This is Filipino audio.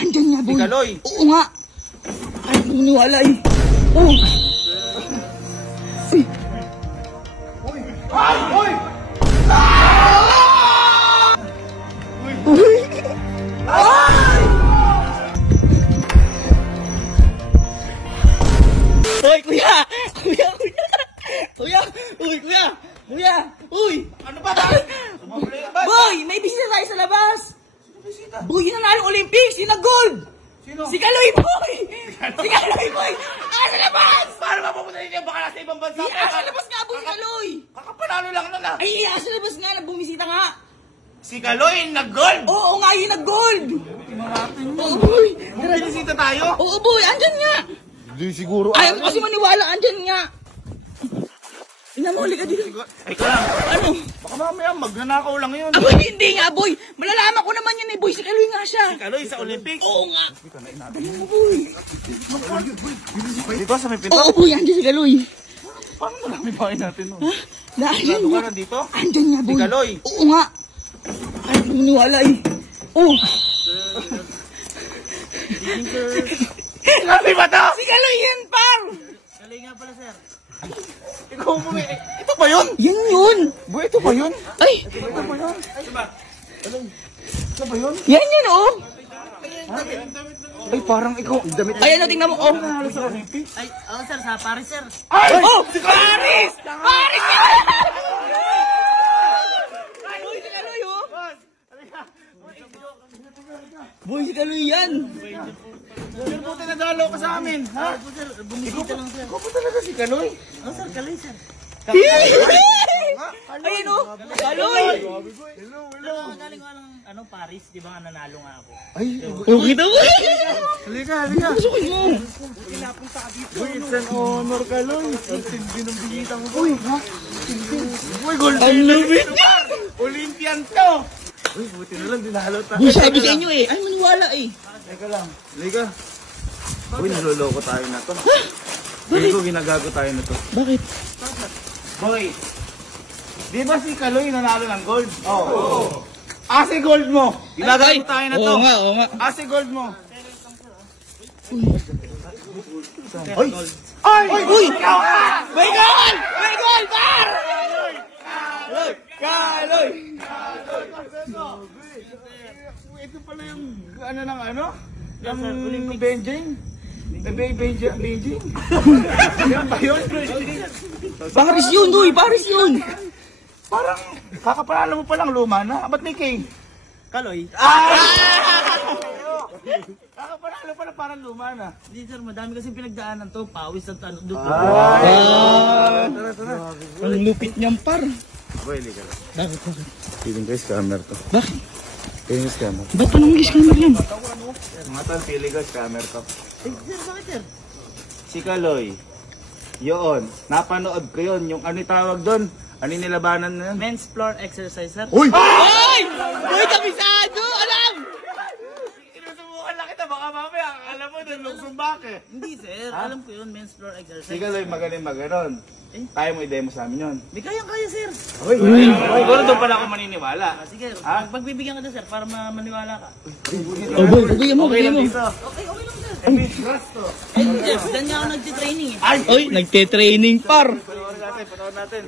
Andyan nga, boy. Si Kaloy. Oo nga. Ay, naniniwala eh. Oh. Uy. Ay! Uy! Uy. Ay! Uy, kuya! Kuya! Kuya! Uy, kuya! Kuya! Uy! Ano ba ba? Boy! May bisita tayo sa labas! Boy, yung nanalong Olympics! Yung nag-gold! Sino? Si Kaloy, boy! Si Kaloy, boy! Sa labas! Paano mapupunta niya? Baka nasa ibang bansa. Sa labas nga, boy, si Kaloy! Kakapanalo lang nun ah. Ay, sa labas nga, nagbumisita nga! Si Kaloy, nag-gold! Oo nga, yung nag-gold! Tingnan Oo, boy! Binisita tayo? Oo, boy, andyan nga! Hindi siguro. Ayaw ko kasi maniwala, andyan nga! Pinamuli ka dito. Ay, ka lang. Ano? Baka mamaya magnanakaw lang yun. Aboy, hindi nga, boy! Malalaman ko naman yan eh, boy! Si Kaloy nga siya! Si Kaloy sa Olympics. Oo nga! Dali mo, boy! Di ba sa may pinto? Oo, boy, andyan si Kaloy! Paano marami bahay natin nun? Ha? Andyan Lalo ka nga! nandito? Andyan nga, boy! Si Kaloy. Oo nga! Ay, naniniwala eh! Oo! Sabi ba to? Si Kaloy yan, par! Kaloy nga pala, sir. Ikaw mo eh. Ito ba yun? Yan yun! Boy, ito ba yun? Ay! Ito ba yun? Ito ba yun? Yan yun, oh! Ay, parang ikaw. Damit. Ay, ano, tingnan mo, oh! Sa Olympics? Ay, oo, sir, sa Paris, sir. Ay! Oh! Si Kaloy! Paris! Paris ka! Boy, si Kaloy, oh! Boy, si Kaloy yan! Sir, buti nadalaw ka sa amin. Ha? Sir, bumisita lang, sir. Ikaw ba talaga si Kaloy? Oo, sir, Kaloy, sir. Ayun, oh! Kaloy! Galing ko lang, Paris, di ba nga nanalo nga ako? Ay, Okay daw, eh! halika, halika. Sukin mo! Uy, it's an honor, Kaloy. Ang tindi ng bisita mo. Uy, ha? Uy, gold Ang lupit niya! Olympian to. Uy, buti na lang, dinalo tayo. Boy, sabi sa inyo eh! Ay, maniwala eh! Teka lang, halika. Uy, naloloko tayo na to. Hindi ko ginagago tayo na to. Bakit? Boy, di ba si Kaloy nanalo ng gold? Oo. Ase gold mo. Ginagago tayo na to. Oo nga, oo nga. Ase gold mo. Ay! Ay! Uy! Ikaw ka! May goal! May goal, par! Kaloy! Ito pala yung ano ng ano? Yung Benjing? Benjing? Yan ba yun? Paris yun, uy! Paris yun! Parang kakapanalo mo palang luma na. Ba't may K? Kaloy? Kakapanalo pala parang luma na. Hindi, sir, madami kasing pinagdaanan to. Pawis at ano, doon. Tara. Ang lupit niyang par. Boy, liga lang. Bakit? Feeling ko scammer to. Bakit? Feeling ko scammer. Ba't pa nang scammer yan? Mga tol, feeling ko scammer to. Ay, sir, bakit, sir? Si Kaloy. Yun. Napanood ko yun. Yung ano tawag doon? Ano yung nilabanan na yun? Men's floor exercise, sir. Uy! Ay! Uy, kabisado! Alam! Sinusubukan lang kita. Baka mamaya, alam mo doon, lugsubak eh. Hindi, sir. Alam ko yun, men's floor exercise. Si Kaloy magaling mag-ganon. Tayo mo i-demo sa amin yun. May kayang-kaya, sir. Uy! Siguro doon pala ako maniniwala. Sige, Ha? pagbibigyan ka na, sir, para maniwala ka. Oh, boy, bigyan mo, Okay bigyan lang mo. dito. Okay lang, sir. Ay, trust to. Ay, sir, dyan nga ako nagtitraining eh. Ay! Oy, nagte-training par! Panoorin natin.